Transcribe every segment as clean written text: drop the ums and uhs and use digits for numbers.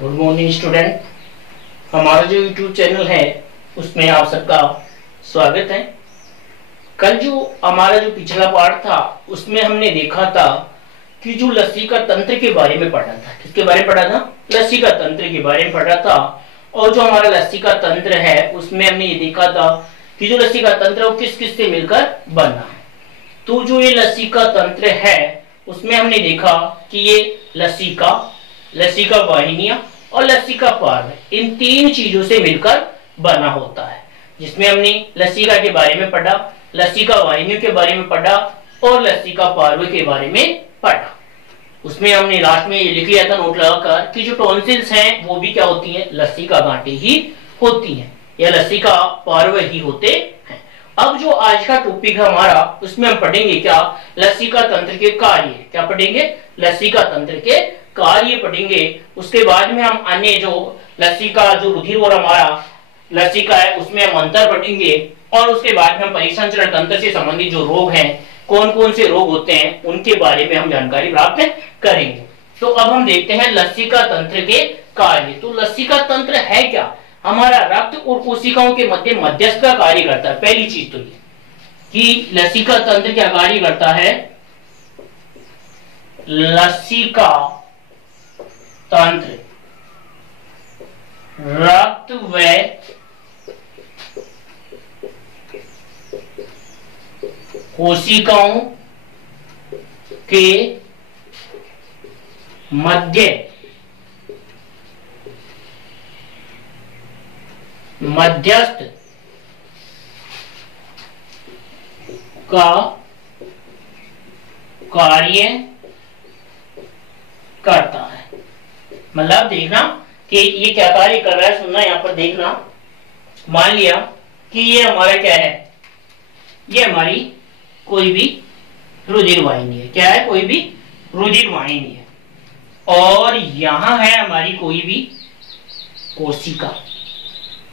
Good morning student. हमारा जो YouTube channel है उसमें आप सबका स्वागत है। कल जो हमारा जो पिछला पार्ट था उसमें हमने देखा था कि जो लसिका तंत्र के बारे में पढ़ा था। किसके बारे में पढ़ा था? लसिका तंत्र के बारे में पढ़ा था। और जो हमारा लसिका तंत्र है उसमें हमने ये देखा था कि जो लसिका तंत्र है वो किस किस से मिलकर बना है। तो जो ये लसिका तंत्र है उसमें हमने देखा कि ये लसिका वाहिनियां और लसिका पार्व इन तीन चीजों से मिलकर बना होता है, जिसमें हमने लसिका के बारे में पढ़ा, लसिका वाहिनियों के बारे में पढ़ा और लसिका पार्व के बारे में पढ़ा। उसमें हमने लास्ट में ये लिख लिया था नोट लगाकर कि जो टॉन्सिल्स हैं वो भी क्या होती हैं? लसिका गांठें ही होती हैं या लसिका पार्व ही होते हैं। अब जो आज का टॉपिक है हमारा उसमें हम पढ़ेंगे क्या? लसिका तंत्र के कार्य। क्या पढ़ेंगे? लसिका तंत्र के कार्य पढ़ेंगे। उसके बाद में हम अन्य जो लसिका जो रुधिर और हमारा लसिका है उसमें हम अंतर पढ़ेंगे और उसके बाद में हम परिसंचरण तंत्र से संबंधित जो रोग हैं, कौन कौन से रोग होते हैं उनके बारे में हम जानकारी प्राप्त करेंगे। तो अब हम देखते हैं लसिका तंत्र के कार्य। तो लसिका तंत्र है क्या? हमारा रक्त और कोशिकाओं के मध्य मध्यस्थ का कार्य करता है। पहली चीज तो ये कि लसिका तंत्र क्या कार्य करता है? लसिका तंत्र रक्त व कोशिकाओं के मध्यस्थ का कार्य करता है। मतलब देखना कि ये क्या कार्य कर रहा है, सुनना यहां पर देखना। मान लिया कि ये हमारा क्या है? ये हमारी कोई भी रुधिर वाहिनी है। क्या है? कोई भी रुधिर वाहिनी है और यहां है हमारी कोई भी कोशिका।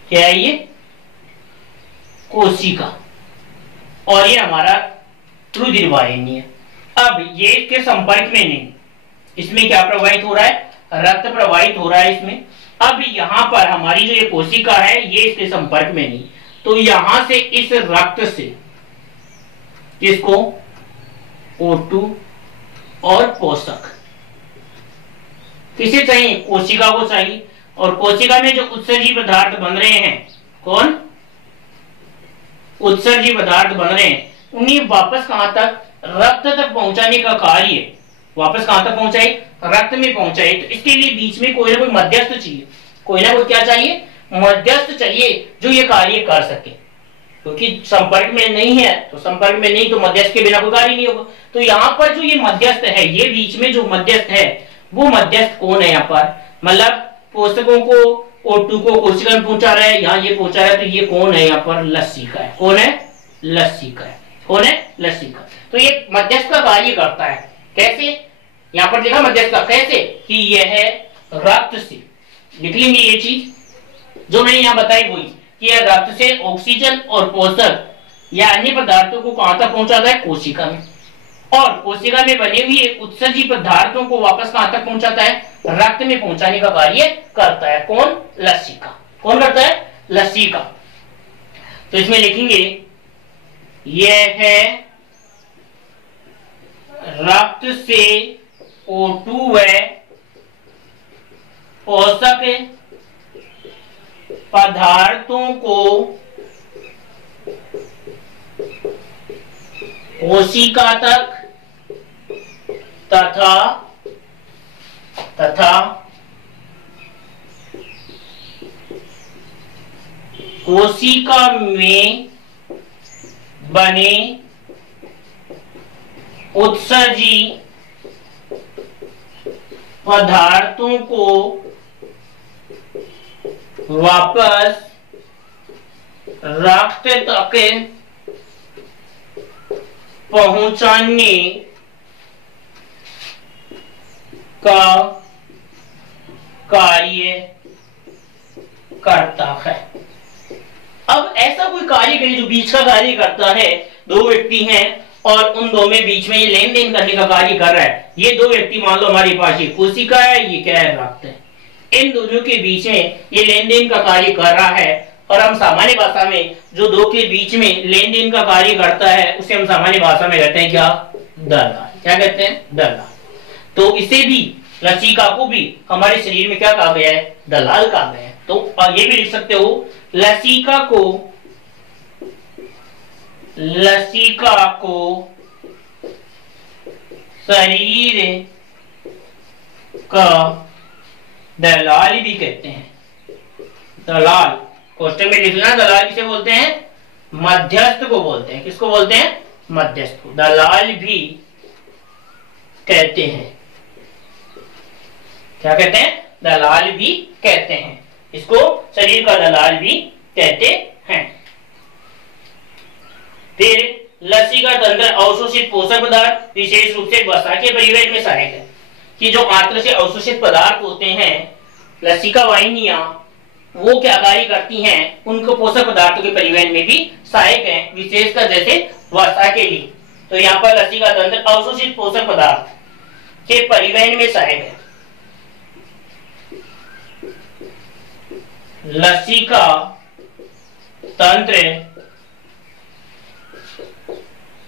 क्या है ये? कोशिका। और ये हमारा रुधिर वाहिनी है। अब ये इसके संपर्क में नहीं, इसमें क्या प्रवाहित हो रहा है? रक्त प्रवाहित हो रहा है इसमें। अब यहां पर हमारी जो ये कोशिका है ये इसके संपर्क में नहीं, तो यहां से इस रक्त से इसको O2 और पोषक किसे चाहिए? कोशिका को चाहिए। और कोशिका में जो उत्सर्जी पदार्थ बन रहे हैं, कौन? उत्सर्जी पदार्थ बन रहे हैं, उन्हें वापस कहां तक? रक्त तक पहुंचाने का कार्य। वापस कहां तक पहुंचाए? रक्त में पहुंचाए। तो इसके लिए बीच में कोई ना कोई मध्यस्थ चाहिए। कोई ना कोई क्या चाहिए? मध्यस्थ चाहिए जो ये कार्य कर सके, क्योंकि संपर्क में नहीं है तो संपर्क में नहीं तो मध्यस्थ के बिना कोई कार्य नहीं होगा। तो यहाँ पर जो ये मध्यस्थ है, ये बीच में जो मध्यस्थ है वो मध्यस्थ कौन है? यहाँ पर मतलब पोषकों को O2 को कोशिका में पहुंचा रहा है, यहाँ ये पहुंचा रहा है, तो ये कौन है? यहाँ पर लसिका है। कौन है? लसिका है। कौन है? लसिका। तो ये मध्यस्थ का कार्य करता है। कैसे? यहां पर देखा मध्यस्थ का कैसे कि यह रक्त से लिख लेंगे ये चीज जो मैंने यहां बताई हुई कि यह रक्त से ऑक्सीजन और पोषक या अन्य पदार्थों को कहां तक पहुंचाता है? कोशिका में। और कोशिका में बने हुए उत्सर्जी पदार्थों को वापस कहां तक पहुंचाता है? रक्त में पहुंचाने का कार्य करता है। कौन? लसिका। कौन करता है? लसिका। तो इसमें लिखेंगे यह है रक्त से O2 व पोषक पदार्थों को कोशिका तक तथा कोशिका में बने उत्सर्जी पदार्थों को वापस रक्त तक पहुंचाने का कार्य करता है। अब ऐसा कोई कार्य करे जो बीच का कार्य करता है, दो व्यक्ति हैं और उन दो में बीच में ये लेन देन करने का कार्य कर रहा है। ये दो व्यक्ति मान लो हमारे पास ये कोशिका है, ये क्या है? रक्त है। इन दोनों के बीच में ये लेन देन का कार्य कर रहा है, और हम सामान्य भाषा में जो दो के बीच में लेन देन का कार्य करता है उसे हम सामान्य भाषा में कहते हैं क्या? दलाल। क्या कहते हैं? दलाल। तो इसे भी, लसीका को भी हमारे शरीर में क्या कहा गया है? दलाल कहा गया है। तो ये भी लिख सकते हो, लसीका को शरीर का दलाल भी कहते हैं। दलाल क्वेश्चन में लिखना, दलाल किसे बोलते हैं? मध्यस्थ को बोलते हैं। किसको बोलते हैं? मध्यस्थ को दलाल भी कहते हैं। क्या कहते हैं? दलाल भी कहते हैं। इसको शरीर का दलाल भी कहते हैं। फिर लसीका तंत्र अवशोषित पोषक पदार्थ विशेष रूप से वसा के परिवहन में सहायक है। कि जो आंत्र से अवशोषित पदार्थ होते हैं, लसीका वाहिनियां, वो क्या कार्य करती हैं? उनको पोषक पदार्थों के परिवहन में भी सहायक है, विशेषकर जैसे वसा के लिए। तो यहाँ पर लसीका तंत्र अवशोषित पोषक पदार्थ के परिवहन में सहायक है। लसीका तंत्र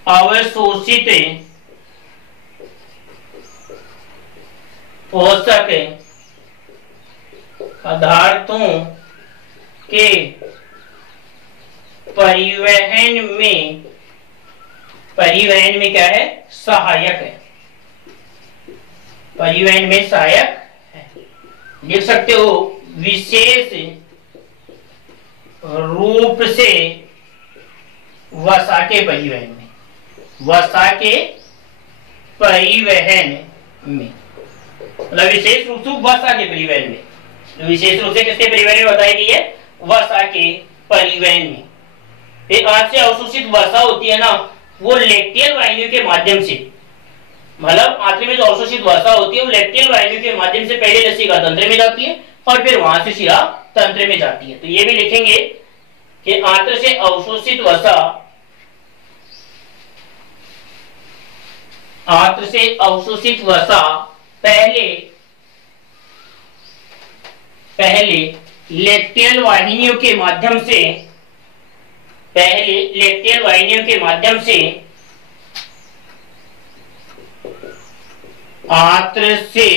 अवशोषित पोषक पदार्थों के परिवहन में क्या है? सहायक है। परिवहन में सहायक है। लिख सकते हो, विशेष रूप से वसा के परिवहन में। वसा के परिवहन में मतलब विशेष रूप से वसा के परिवहन में। विशेष रूप से किसके परिवहन में बताई गई है? वसा के परिवहन में। फिर आज से अवशोषित वसा होती है ना, वो लैक्टियल वाहिनियों के माध्यम से, मतलब आंत्र में जो अवशोषित वसा होती है वो लैक्टियल वाहिनियों के माध्यम से पहले लसीका तंत्र में जाती है और फिर वहां से शिरा तंत्र में जाती है। तो ये भी लिखेंगे कि आंत्र से अवशोषित वसा, आंत्र से अवशोषित वसा पहले लैक्टियल वाहिनियों के माध्यम से, आंत्र से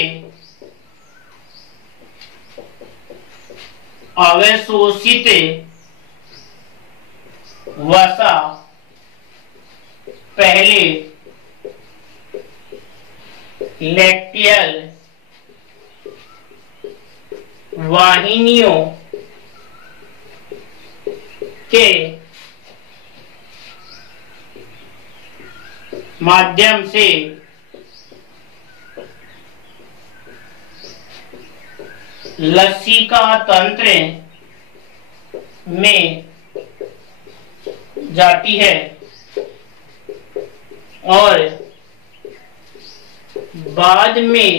अवशोषित वसा पहले लैक्टियल वाहिनियों के माध्यम से लसीका तंत्र में जाती है और बाद में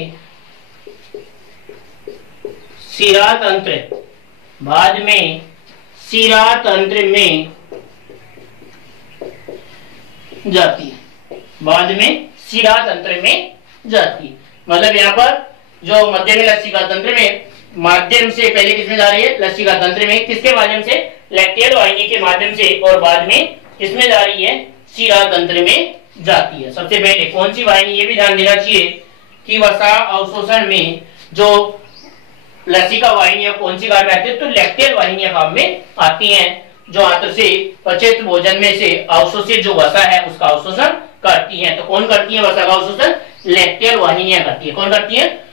शिरा तंत्र में जाती है। बाद में शिरा तंत्र में जाती है। मतलब यहाँ पर जो मध्य में लसीका तंत्र में माध्यम से पहले किसमें जा रही है? लसीका तंत्र में। किसके माध्यम से? लैक्टियल वाहिनी के माध्यम से, और बाद में किसमें जा रही है? शिरा तंत्र में जाती है। सबसे पहले कौन सी वाहिनी, ये भी ध्यान देना चाहिए कि वसा अवशोषण में जो लसीका वाहिनियां कौन सी काम में आती है? तो लैक्टियल वाहिनियां काम में आती हैं, जो आंत्र से पचित भोजन में से अवशोषित जो वसा है उसका अवशोषण करती हैं। तो कौन करती है वसा का अवशोषण? लैक्टियल वाहिनियां करती है। कौन करती है?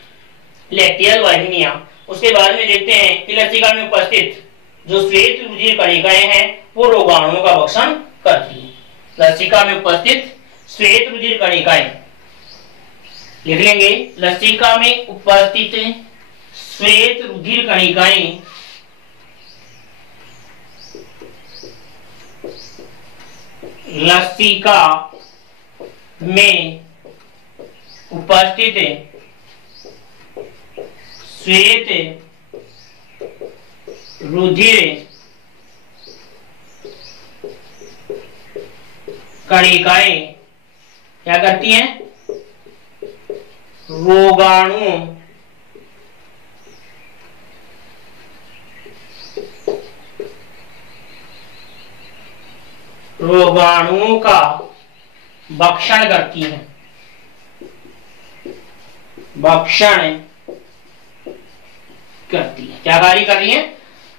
लैक्टियल वाहिनियां। उसके बाद में देखते हैं कि लसीका में उपस्थित जो श्वेत रुधिर कणिकाएं हैं वो रोगाणुओं का भक्षण करती है। लसीका में उपस्थित श्वेत रुधिर कणिकाएं लिख लेंगे। लसीका में उपस्थित श्वेत रुधिर कणिकाएं लसीका में उपस्थित श्वेत रुधिर कणिकाएं क्या करती हैं? रोगाणुओं रोगाणुओं का भक्षण करती हैं, भक्षण करती है। क्या कार्य कर रही है?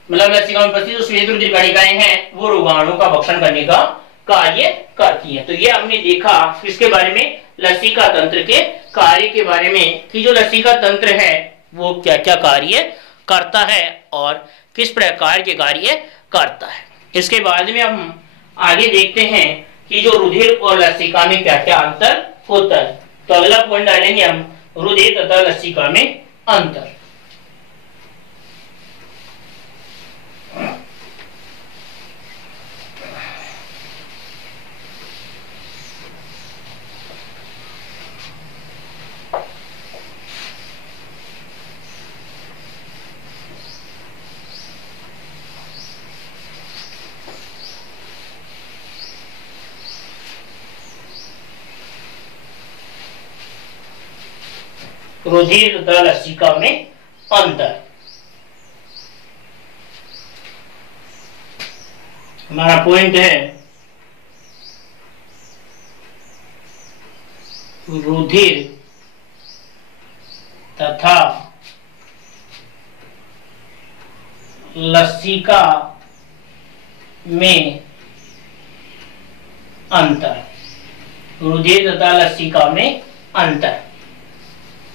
मतलब लसिका में उपस्थित जो श्वेत रुधिर कणिकाएं हैं वो रोगाणुओं का भक्षण करने का कार्य करती है। तो ये हमने देखा किसके बारे में? लसिका तंत्र के कार्य के बारे में, कि जो लसिका तंत्र है वो क्या क्या कार्य करता है और किस प्रकार के कार्य करता है। इसके बाद में हम आगे देखते हैं कि जो रुधिर और लसिका में क्या क्या अंतर होता है। तो अगला पॉइंट डालेंगे हम रुधिर तथा लसिका में अंतर। रुधिर तथा लसिका में अंतर। हमारा पॉइंट है रुधिर तथा लसिका में अंतर। रुधिर तथा लसिका में अंतर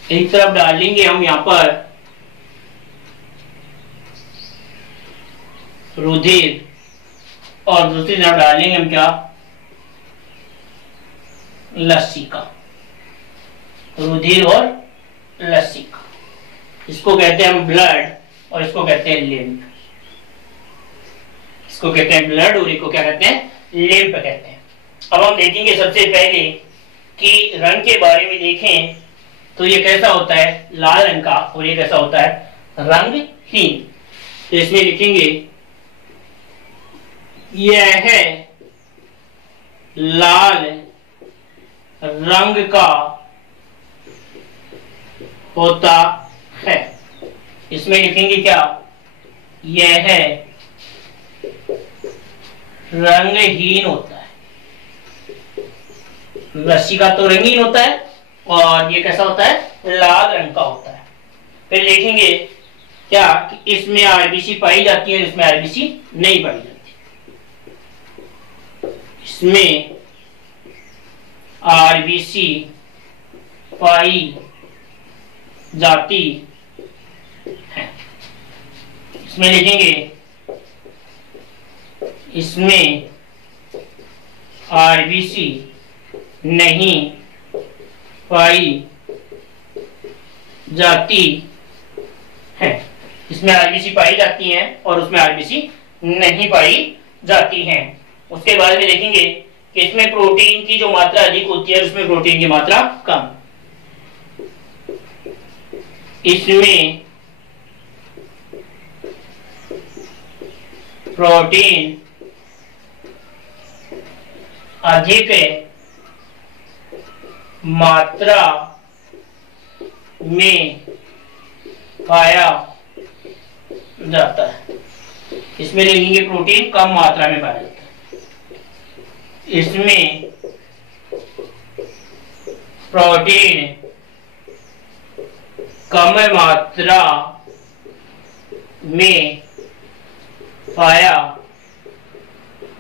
एक तरफ डालेंगे हम यहां पर रुधिर और दूसरी तरफ डालेंगे हम क्या? लसिका। रुधिर और लसिका, इसको कहते हैं हम ब्लड और इसको कहते हैं लिम्फ। इसको कहते हैं ब्लड और इसको क्या कहते हैं? लिम्फ कहते हैं। अब हम देखेंगे सबसे पहले कि रंग के बारे में देखें तो ये कैसा होता है? लाल रंग का, और ये कैसा होता है? रंगहीन। तो इसमें लिखेंगे यह है लाल रंग का होता है। इसमें लिखेंगे क्या? यह है रंगहीन होता है। लसिका तो रंगीन होता है और ये कैसा होता है? लाल रंग का होता है। फिर देखेंगे क्या कि इसमें आरबीसी पाई जाती है, इसमें आरबीसी नहीं पाई जाती। इसमें आरबीसी पाई जाती है। इसमें लिखेंगे इसमें आरबीसी नहीं पाई जाती है। इसमें आरबीसी पाई जाती हैं और उसमें आरबीसी नहीं पाई जाती हैं। उसके बाद में देखेंगे कि इसमें प्रोटीन की जो मात्रा अधिक होती है, उसमें प्रोटीन की मात्रा कम। इसमें प्रोटीन अधिक मात्रा में पाया जाता है। इसमें लिखेंगे प्रोटीन कम मात्रा में पाया जाता है। इसमें प्रोटीन कम मात्रा में पाया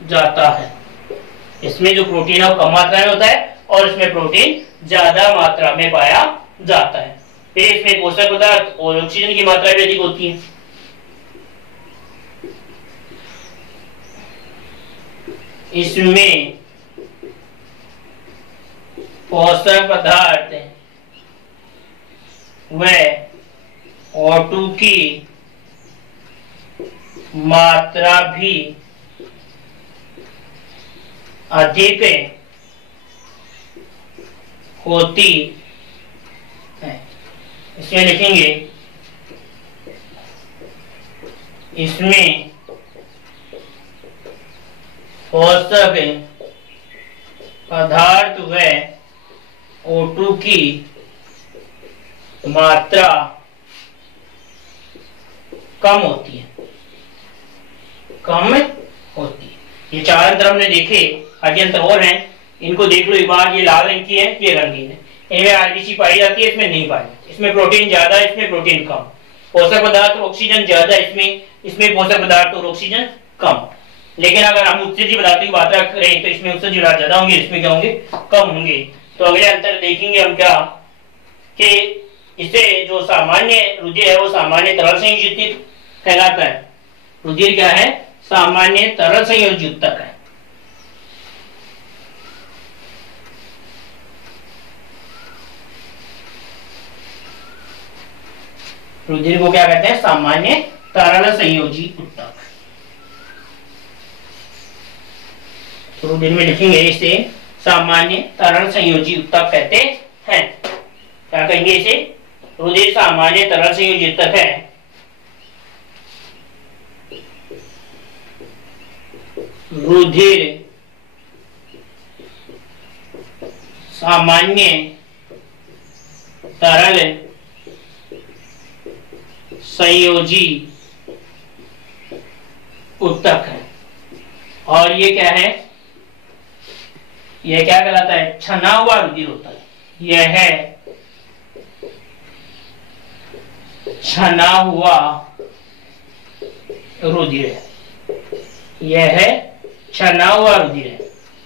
जाता है। इसमें जो प्रोटीन है वो कम मात्रा में होता है और इसमें प्रोटीन ज्यादा मात्रा में पाया जाता है। फिर इसमें पोषक पदार्थ और ऑक्सीजन की मात्रा भी अधिक होती है। इसमें पोषक पदार्थ व O2 की मात्रा भी अधिक होती है। इसमें लिखेंगे इसमें पोषक पदार्थ व O2 की मात्रा कम होती है, कम होती है। ये 4 अंतर हमने देखे, आगे अंतर और हैं, इनको देख लो एक बार। ये लाल रंग की है, ये रंगीन है। इनमें आरबीसी पाई जाती है, इसमें नहीं पाई जाती। इसमें प्रोटीन ज्यादा, इसमें प्रोटीन कम। पोषक पदार्थ और ऑक्सीजन ज्यादा, इसमें पोषक पदार्थ और ऑक्सीजन कम। लेकिन अगर हम उत्सर्जित पदार्थों की बात करें तो इसमें उत्सर्जित पदार्थ ज्यादा होंगे, इसमें क्या होंगे, कम होंगे। तो अगले अंतर देखेंगे हम क्या, कि इससे जो सामान्य रुधिर है वो सामान्य तरल संयोजित कहलाता है। रुधिर क्या है, सामान्य तरल संयोजित है। रुधिर को क्या कहते हैं, सामान्य तरल संयोजी उत्तक। तो रुधिर में लिखेंगे इसे सामान्य तरल संयोजी उत्तक कहते हैं। क्या कहेंगे इसे, रुधिर सामान्य तरल संयोजी उत्तक है। रुधिर सामान्य तरल संयोजी उत्तक है। और ये क्या है, यह क्या कहलाता है, छना हुआ रुधिर होता है। यह है छना हुआ रुधिर है, यह है छना हुआ रुधिर है।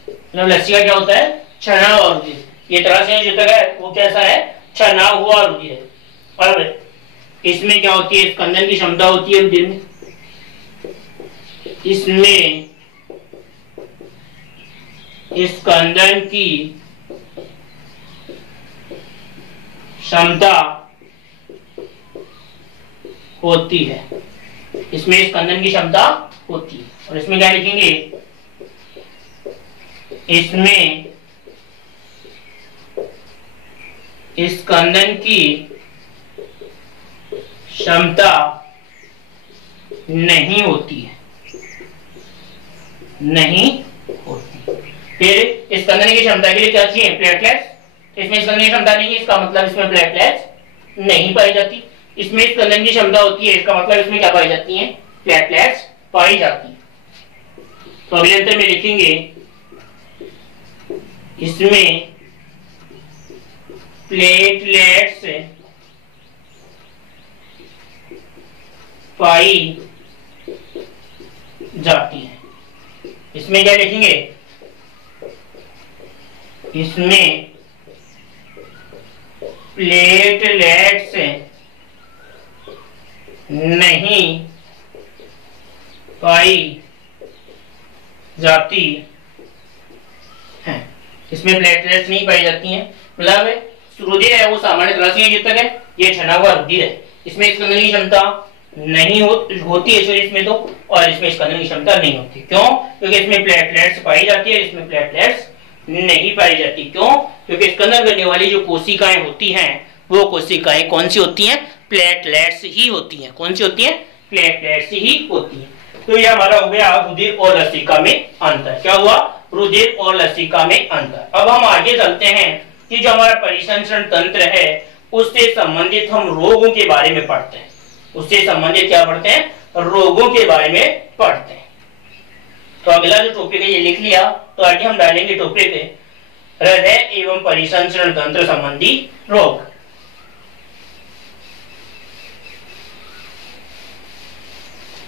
मतलब लस्सी का क्या होता है, छना हुआ रुधिर। ये तरह से जो तक है वो कैसा है, छना हुआ रुधिर है। और इसमें क्या होती है, स्कंदन की क्षमता होती है रुधिर में। इसमें स्कंदन की क्षमता होती है, इसमें स्कंदन की क्षमता होती है। और इसमें क्या लिखेंगे, इसमें स्कंदन की क्षमता नहीं होती है, नहीं होती। फिर स्कंदन की क्षमता के लिए क्या चाहिए, प्लेटलेट्स। इसमें स्कंदन की क्षमता नहीं है, इसका मतलब इसमें प्लेटलेट्स नहीं पाई जाती। इसमें स्कंदन की क्षमता होती है, इसका मतलब इसमें क्या पाई जाती है, प्लेटलेट्स पाई जाती है। तो अगले अंतर में लिखेंगे, इसमें प्लेटलेट्स पाई जाती है। इसमें क्या लिखेंगे, इसमें प्लेटलेट्स नहीं पाई जाती है। इसमें प्लेटलेट्स नहीं पाई जाती हैं, मतलब रुधिर है वो सामान्य तरह से युक्त है, ये छना हुआ रुधिर है। इसमें स्कंदन की क्षमता नहीं होती है शरीर में तो, और इसमें स्कंदन की क्षमता नहीं होती। क्यों, क्योंकि इसमें प्लेटलेट्स पाई जाती है, इसमें प्लेटलेट्स नहीं पाई जाती। क्यों, क्योंकि स्कंदन करने वाली जो कोशिकाएं होती हैं वो कोशिकाएं कौन सी होती हैं, प्लेटलेट्स ही होती हैं। कौन सी होती हैं, प्लेटलेट्स ही होती हैं। तो ये हमारा हो गया रुधिर और लसिका में अंतर। क्या हुआ, रुधिर और लसिका में अंतर। अब हम आगे चलते हैं कि जो हमारा परिसंचरण तंत्र है उससे संबंधित हम रोगों के बारे में पढ़ते हैं। उससे संबंधित क्या पढ़ते हैं, रोगों के बारे में पढ़ते हैं। तो अगला जो टॉपिक है ये लिख लिया, तो आगे हम डालेंगे टॉपिक हृदय एवं परिसंचरण तंत्र संबंधी रोग।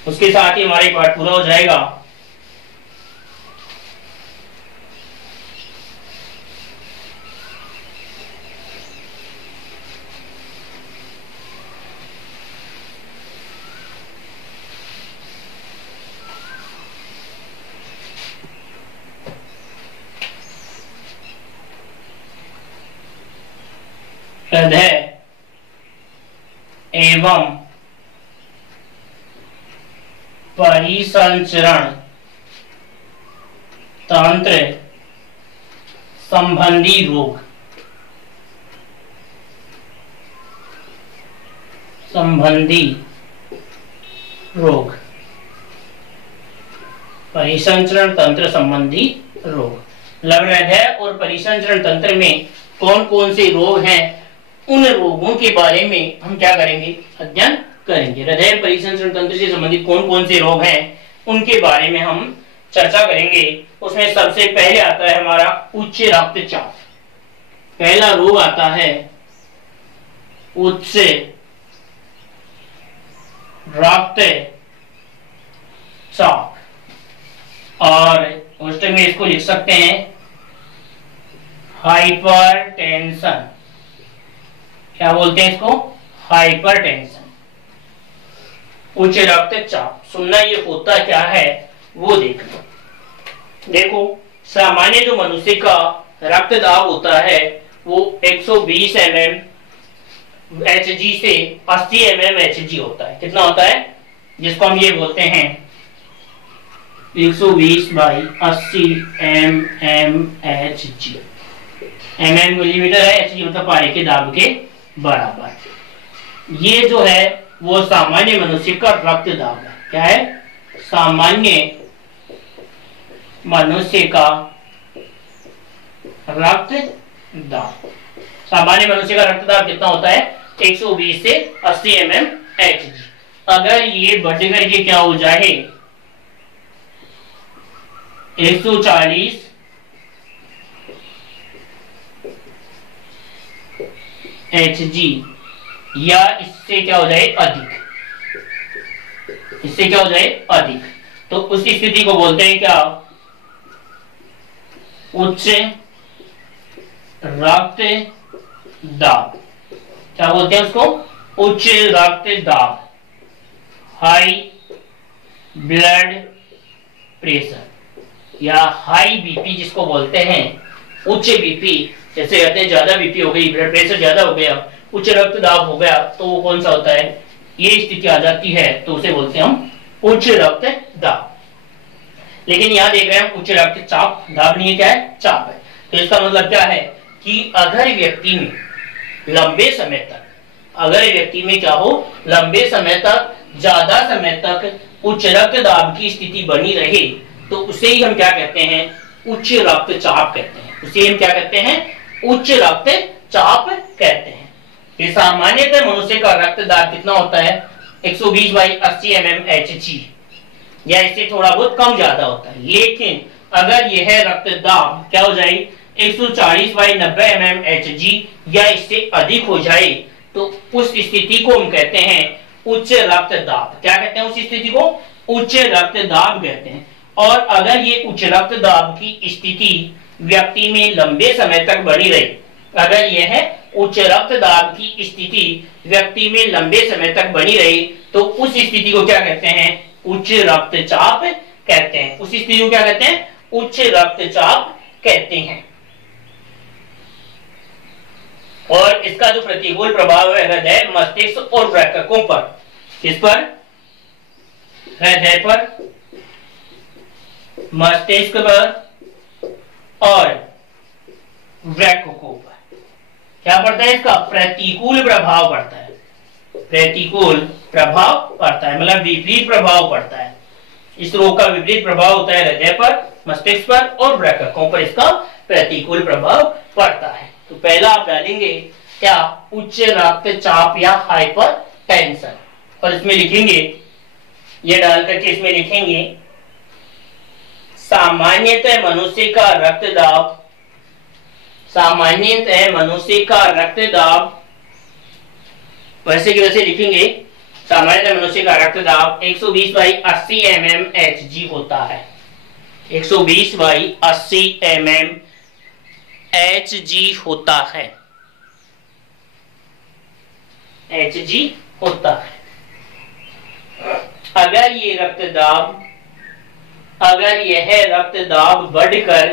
उसके साथ ही हमारा पाठ पूरा हो जाएगा। हृदय एवं परिसंचरण तंत्र संबंधी रोग। संबंधी रोग, परिसंचरण तंत्र संबंधी रोग। मतलब हृदय और परिसंचरण तंत्र में कौन कौन से रोग हैं, उन रोगों के बारे में हम क्या करेंगे, अध्ययन करेंगे। हृदय परिसंचरण तंत्र से संबंधित कौन कौन से रोग हैं उनके बारे में हम चर्चा करेंगे उसमें सबसे पहले आता है हमारा उच्च रक्तचाप। पहला रोग आता है उच्च रक्तचाप, और उस में इसको लिख सकते हैं हाइपरटेंशन। क्या बोलते हैं इसको? हाइपरटेंशन। उच्च रक्तचाप सुनना, ये होता क्या है वो देखना। देखो, सामान्य जो मनुष्य का रक्त दाब होता है वो 120 mm Hg से 80 mm Hg होता है। कितना होता है? जिसको हम ये बोलते हैं 120/80 mm Hg। mm मिलीमीटर है, Hg मतलब पारे के दाब के बराबर। ये जो है वो सामान्य मनुष्य का रक्त दाब है। क्या है? सामान्य मनुष्य का रक्त दाब। सामान्य मनुष्य का रक्त दाब कितना होता है? 120 से 80 mm Hg। अगर ये बढ़ करके क्या हो जाए 140 Hg या इससे क्या हो जाए अधिक, इससे क्या हो जाए अधिक, तो उस स्थिति को बोलते हैं क्या? उच्च रक्त दाब। क्या बोलते हैं उसको? उच्च रक्त दाब, हाई ब्लड प्रेशर या हाई बीपी जिसको बोलते हैं। उच्च बीपी, जैसे कहते हैं ज्यादा बीपी हो गई, ब्लड प्रेशर ज्यादा हो गया, उच्च रक्तदाब हो गया, तो वो कौन सा होता है? ये स्थिति आ जाती है तो उसे बोलते हैं हम उच्च रक्तदाब। लेकिन यहां देख रहे हैं उच्च रक्तचाप, दाब नहीं है, क्या है? चाप है। तो इसका मतलब क्या है कि अगर व्यक्ति में लंबे समय तक, अगर व्यक्ति में क्या हो, लंबे समय तक, ज्यादा समय तक उच्च रक्तदाब की स्थिति बनी रहे तो उसे ही हम क्या कहते हैं? उच्च रक्तचाप कहते हैं। उसे हम क्या कहते हैं? उच्च रक्तचाप कहते हैं। ये सामान्यतः मनुष्य का रक्तदाब कितना होता है? 120/80 mm Hg या इससे थोड़ा बहुत कम ज्यादा होता है। लेकिन अगर यह रक्तदाब क्या हो जाए 140/90 mm Hg या इससे अधिक हो जाए तो उस स्थिति को हम कहते हैं उच्च रक्तदाब। क्या कहते हैं उस स्थिति को? उच्च रक्तदाब कहते हैं। और अगर ये उच्च रक्तदाब की स्थिति व्यक्ति में लंबे समय तक बनी रही, अगर यह उच्च रक्तदाब की स्थिति व्यक्ति में लंबे समय तक बनी रही तो उस स्थिति को क्या कहते हैं? उच्च रक्तचाप कहते हैं। उस स्थिति को क्या कहते हैं? उच्च रक्तचाप कहते हैं। और इसका जो प्रतिकूल प्रभाव है हृदय, मस्तिष्क और वृक्कों पर। किस पर? हृदय पर, मस्तिष्क पर और वृक्कों पर क्या पड़ता है? इसका प्रतिकूल प्रभाव पड़ता है। प्रतिकूल प्रभाव पड़ता है मतलब विपरीत प्रभाव पड़ता है। इस रोग का विपरीत प्रभाव होता है हृदय पर, मस्तिष्क पर और वृक्कों पर इसका प्रतिकूल प्रभाव पड़ता है। तो पहला आप डालेंगे क्या? उच्च रक्तचाप या हाइपरटेंशन, और इसमें लिखेंगे, ये डाल करके इसमें लिखेंगे सामान्यतः मनुष्य का रक्तदाब, सामान्यतः मनुष्य का रक्तदाब, वैसे की वैसे लिखेंगे सामान्यतः मनुष्य का रक्तदाब 120/80 mm Hg होता है। 120/80 mm Hg होता है, Hg होता है। अगर ये रक्तदाब, अगर यह रक्तदाब बढ़कर,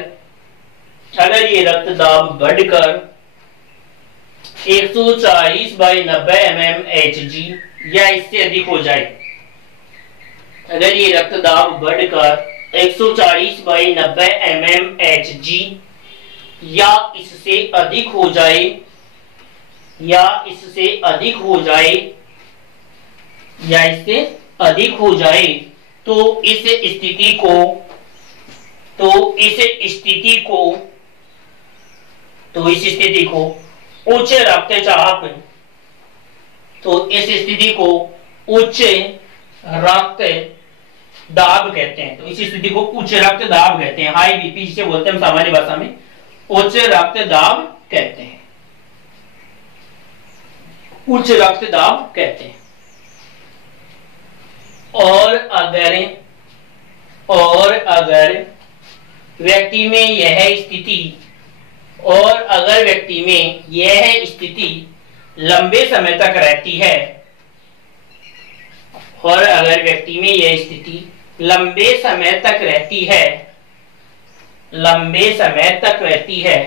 अगर ये रक्तदाब बढ़कर 140/90 mm Hg या इससे अधिक हो जाए, अगर ये रक्तदाब बढ़कर 140/90 mm Hg या इससे अधिक हो जाए, या इससे अधिक हो जाए, या इससे अधिक हो जाए तो इस स्थिति को, तो इस स्थिति को, तो इस स्थिति को उच्च रक्तचाप, तो इस स्थिति को उच्च रक्तचाप दाब कहते हैं। तो इस स्थिति को उच्च रक्तदाब कहते हैं, हाई बीपी जिसे बोलते हैं हम सामान्य भाषा में, उच्च रक्तदाब कहते हैं, उच्च रक्तदाब कहते हैं। और अगर व्यक्ति में यह स्थिति लंबे समय तक रहती है, और अगर व्यक्ति में यह स्थिति लंबे समय तक रहती है,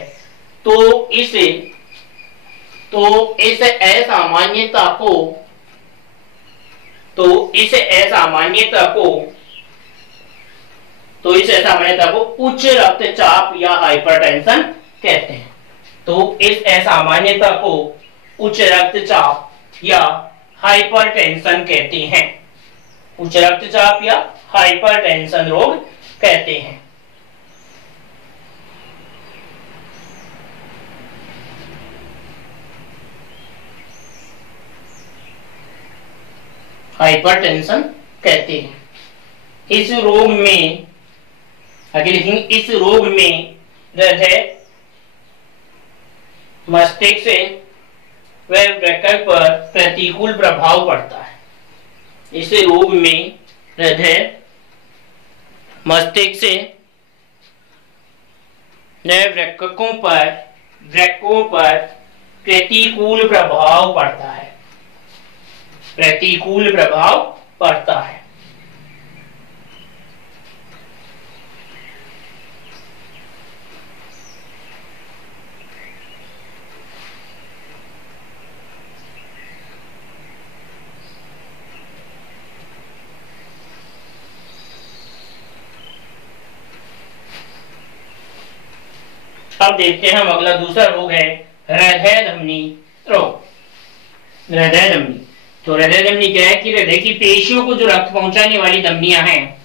तो इस असामान्यता को उच्च रक्तचाप या हाइपरटेंशन कहते हैं। तो इस असामान्यता को उच्च रक्तचाप या हाइपरटेंशन कहते हैं, उच्च रक्तचाप या हाइपरटेंशन रोग कहते हैं। हाइपरटेंशन कहते हैं। इस रोग में हृदय, मस्तिष्क व वृक्क पर प्रतिकूल प्रभाव पड़ता है। इस रोग में हृदय, मस्तिष्क व वृक्कों पर प्रतिकूल प्रभाव पड़ता है, प्रतिकूल प्रभाव पड़ता है। अब देखते हैं हम अगला दूसरा रोग है हृदय धमनी रोग। हृदय धमनी, तो हृदय धमनी क्या है कि हृदय की पेशियों को जो रक्त पहुंचाने वाली धमनियां हैं,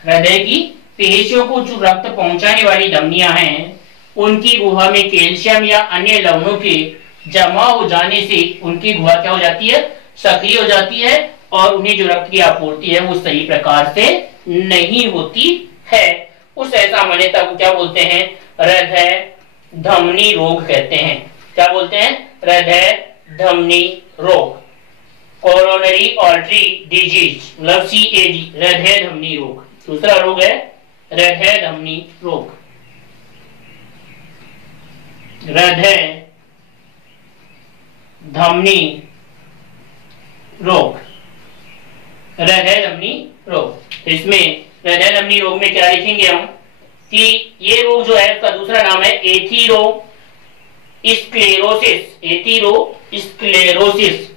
हृदय की पेशियों को जो रक्त पहुंचाने वाली धमनियां हैं, उनकी गुहा में कैल्शियम या अन्य लवणों के जमा हो जाने से उनकी गुहा क्या हो जाती है, सक्रिय हो जाती है, और उन्हें जो रक्त की आपूर्ति है वो सही प्रकार से नहीं होती है। उस असामान्यता को क्या बोलते हैं, हृदय धमनी रोग कहते हैं। क्या बोलते हैं, हृदय धमनी रोग, कोरोनरी आर्टरी डिजीज, मतलब CAD, हृदय धमनी रोग। दूसरा रोग है हृदय धमनी रोग, हृदय धमनी रोग, हृदय धमनी रोग। इसमें हृदय धमनी रोग में क्या लिखेंगे हम कि ये रोग जो है उसका दूसरा नाम है एथीरोस्क्लेरोसिस, एथीरोस्क्लेरोसिस।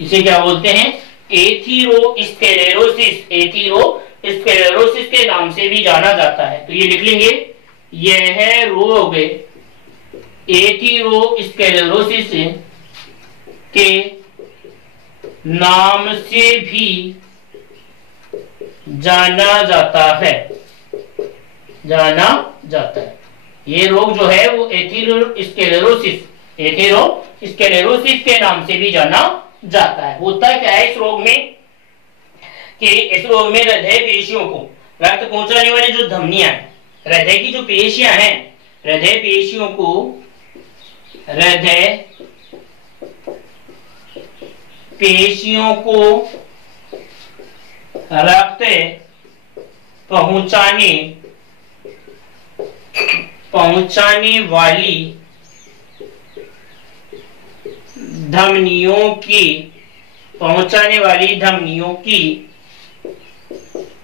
इसे क्या बोलते हैं, एथीरोस्क्लेरोसिस, एथीरोस्क्लेरोसिस के नाम से भी जाना जाता है। तो ये लिख लेंगे, यह रोग एथीरोस्क्लेरोसिस के नाम से भी जाना जाता है, जाना जाता है। ये रोग जो है वो एथीरोस्क्लेरोसिस के नाम से भी जाना जाता है। होता क्या है इस रोग में कि इस रोग में हृदय पेशियों को रक्त पहुंचाने वाली जो धमनियां, हृदय की जो पेशियां हैं, हृदय पेशियों को रक्त पहुंचाने वाली धमनियों की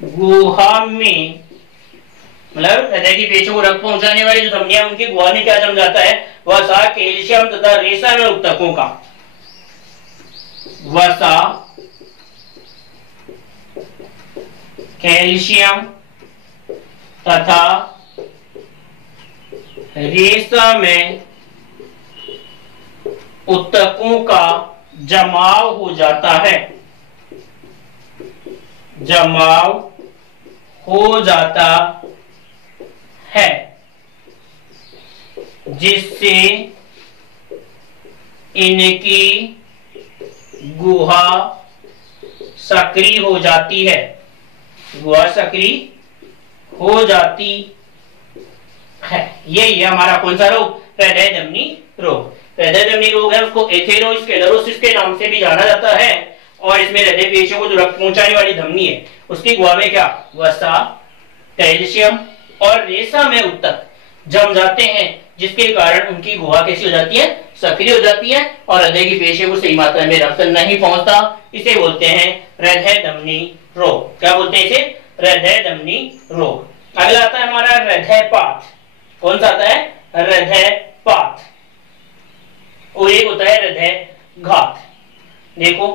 गुहा में, मतलब हृदय की पेशियों को रक्त पहुंचाने वाली जो धमनियां उनकी गुहा में क्या जम जाता है, वसा, कैल्शियम तथा रेशम उत्तकों का, वसा, कैल्शियम तथा रेशम उत्तकों का जमाव हो जाता है, जमाव हो जाता है, जिससे इनकी गुहा सक्रिय हो जाती है, गुहा सक्रिय हो जाती है। यही है हमारा कौन सा रोग? हृदय धमनी रोग। हृदय धमनी रोग है, उसको एथेरोस्क्लेरोसिस के नाम से भी जाना जाता है। और इसमें हृदय पेशियों को जो रक्त पहुंचाने वाली धमनी है उसकी गुहा में क्या वसा, कैल्शियम और रेशा में उत्तक जम जाते हैं, जिसके कारण उनकी गुहा कैसी हो जाती है? सक्रिय हो जाती है और हृदय की पेशियों को सही मात्रा में रक्त नहीं पहुंचता। इसे बोलते हैं हृदय धमनी रोग। क्या बोलते हैं इसे? हृदय धमनी रोग। अगला आता है हमारा हृदयपात। कौन सा आता है? हृदयपात। और एक होता है हृदय घात। देखो,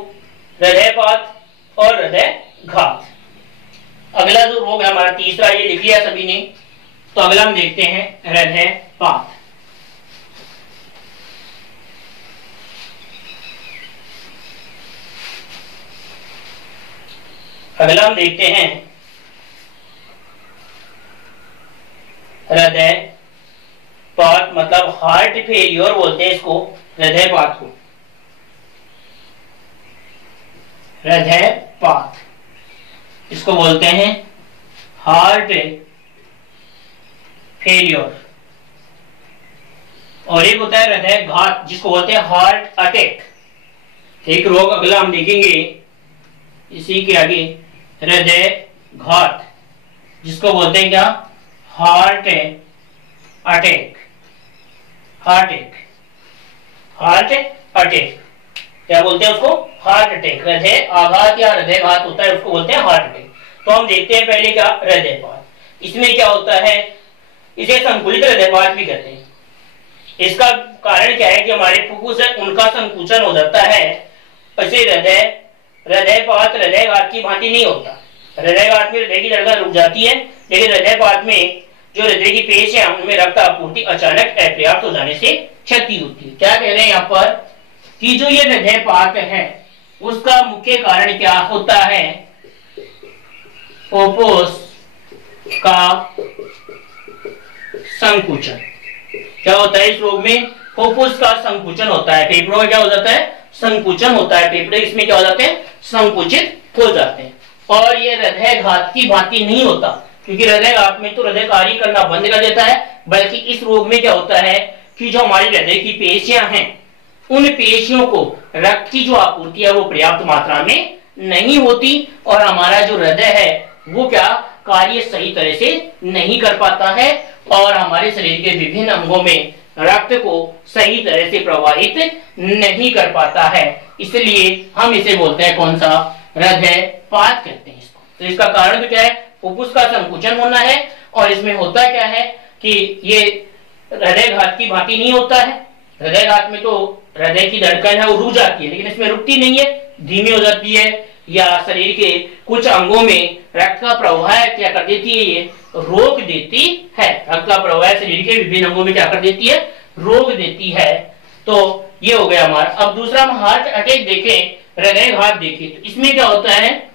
हृदयपात और हृदय घात। अगला जो रोग है हमारा तीसरा, ये लिख लिया सभी ने, तो अगला हम देखते हैं हृदयपात। अगला हम देखते हैं हृदयपात, मतलब हार्ट फेलियर बोलते हैं इसको, हृदयपात को। हृदयपात इसको बोलते हैं हार्ट फेलियर। और एक होता है हृदय घात, जिसको बोलते हैं हार्ट अटैक। एक रोग अगला हम देखेंगे इसी के आगे, हृदय घात, जिसको बोलते हैं क्या? Heart attack. हार्ट अटैक क्या बोलते हैं उसको? Heart attack. हृदय आघात या हृदय घात होता है, उसको बोलते हैं हार्ट अटैक। तो हम देखते हैं पहले क्या हृदयपात। इसमें क्या होता है? इसे संकुचित हृदयपात भी कहते हैं। इसका कारण क्या है कि हमारे फुफ्फुस है उनका संकुचन हो जाता है। ऐसे हृदयपात हृदयघात की भांति नहीं होता। हृदयघात में हृदय की धड़कन रुक जाती है, लेकिन हृदयपात में जो हृदय की पेशियां उनमें रक्त आपूर्ति अचानक अपर्याप्त हो जाने से क्षति होती है। क्या कह रहे हैं यहाँ पर कि जो ये हृदयपात है उसका मुख्य कारण क्या होता है? फुफ्फुस का संकुचन। क्या होता है इस रोग में? फुफ्फुस का संकुचन होता है। फेफड़ों में क्या हो जाता है? संकुचन होता है। फेफड़े इसमें क्या हो जाते हैं? संकुचित हो जाते हैं। और ये हृदयघात की भांति नहीं होता, क्योंकि हृदयघात में तो हृदय कार्य करना बंद कर देता है, बल्कि इस रोग में क्या होता है कि जो हमारी हृदय की पेशियां हैं उन पेशियों को रक्त की जो आपूर्ति है वो पर्याप्त मात्रा में नहीं होती और हमारा जो हृदय है वो क्या कार्य सही तरह से नहीं कर पाता है और हमारे शरीर के विभिन्न अंगों में रक्त को सही तरह से प्रवाहित नहीं कर पाता है। इसलिए हम इसे बोलते हैं कौन सा? हृदयपात कहते हैं इसको। तो इसका कारण तो क्या है? फुफ्फुस का संकुचन होना है। और इसमें होता क्या है कि ये हृदयघात की भांति नहीं होता है। हृदयघात में तो हृदय की धड़कन है वो रुक जाती है, लेकिन इसमें रुकती नहीं है, धीमी हो जाती है, या शरीर के कुछ अंगों में रक्त का प्रवाह क्या कर देती है? ये रोक देती है। रक्त का प्रवाह शरीर के विभिन्न अंगों में क्या कर देती है? रोक देती है। तो ये हो गया हमारा। अब दूसरा हम हार्ट अटैक देखें, हृदयघात देखें, तो इसमें क्या होता है?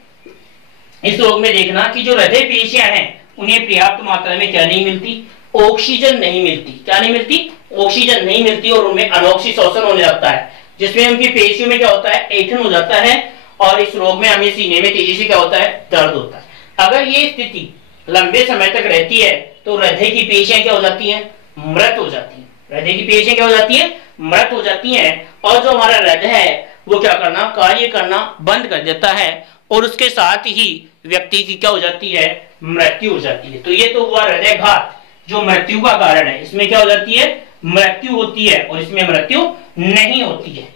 इस रोग में देखना कि जो हृदय पेशियां हैं उन्हें पर्याप्त मात्रा में क्या नहीं मिलती? ऑक्सीजन नहीं मिलती। क्या नहीं मिलती? ऑक्सीजन नहीं मिलती और उनमें अनॉक्सी शोषण होने लगता है, जिसमें उनकी पेशियों में क्या होता है? ऐंठन हो जाता है और इस रोग में हमें सीने में तेजी से क्या होता है? दर्द होता है। अगर ये स्थिति लंबे समय तक रहती है तो हृदय की पेशियां क्या हो जाती हैं? मृत हो जाती हैं। हृदय की पेशियां क्या हो जाती हैं? मृत हो जाती हैं और जो हमारा हृदय है वो क्या करना? कार्य करना बंद कर देता है और उसके साथ ही व्यक्ति की क्या हो जाती है? मृत्यु हो जाती है। तो ये तो हुआ हृदयघात जो मृत्यु का कारण है। इसमें क्या हो जाती है? मृत्यु होती है और इसमें मृत्यु नहीं होती है।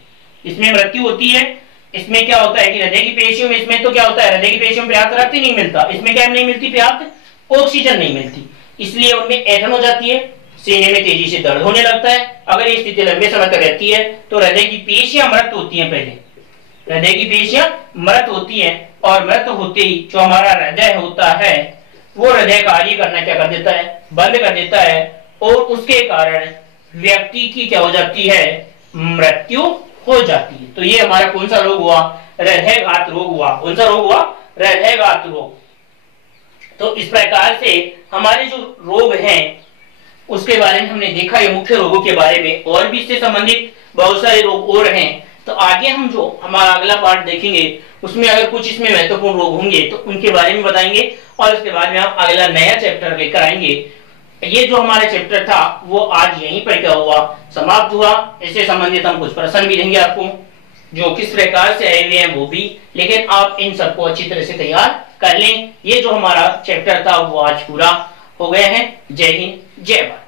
इसमें मृत्यु होती है। इसमें क्या होता है कि हृदय की पेशियों में, इसमें तो क्या होता है? हृदय की पेशियों में पर्याप्त रक्त ही नहीं मिलता। इसमें क्या नहीं मिलती? पर्याप्त ऑक्सीजन नहीं मिलती, इसलिए उनमें ऐंठन हो जाती है, सीने में तेजी से दर्द होने लगता है। अगर ये स्थिति लंबे समय तक रहती है तो हृदय की पेशियां मृत होती हैं। पहले हृदय की पेशियां मृत होती हैं और मृत होते ही जो हमारा हृदय होता है वो हृदय कार्य करना क्या कर देता है? बंद कर देता है और उसके कारण व्यक्ति की क्या हो जाती है? मृत्यु हो जाती है। तो ये हमारा कौन सा रोग हुआ? हृदयघात रोग हुआ। कौन सा रोग हुआ? हृदयघात रोग। तो इस प्रकार से हमारे जो रोग हैं उसके बारे में हमने देखा, ये मुख्य रोगों के बारे में, और भी इससे संबंधित बहुत सारे रोग और हैं। तो आगे हम जो हमारा अगला पार्ट देखेंगे उसमें अगर कुछ इसमें महत्वपूर्ण रोग होंगे तो उनके बारे में बताएंगे, और उसके बाद में हम अगला नया चैप्टर लेकर आएंगे। ये जो हमारा चैप्टर था वो आज यहीं पर क्या हुआ, समाप्त हुआ। इससे संबंधित हम कुछ प्रश्न भी देंगे आपको, जो किस प्रकार से आए हुए हैं वो भी, लेकिन आप इन सबको अच्छी तरह से तैयार कर लें। ये जो हमारा चैप्टर था वो आज पूरा हो गया है। जय हिंद, जय भारत।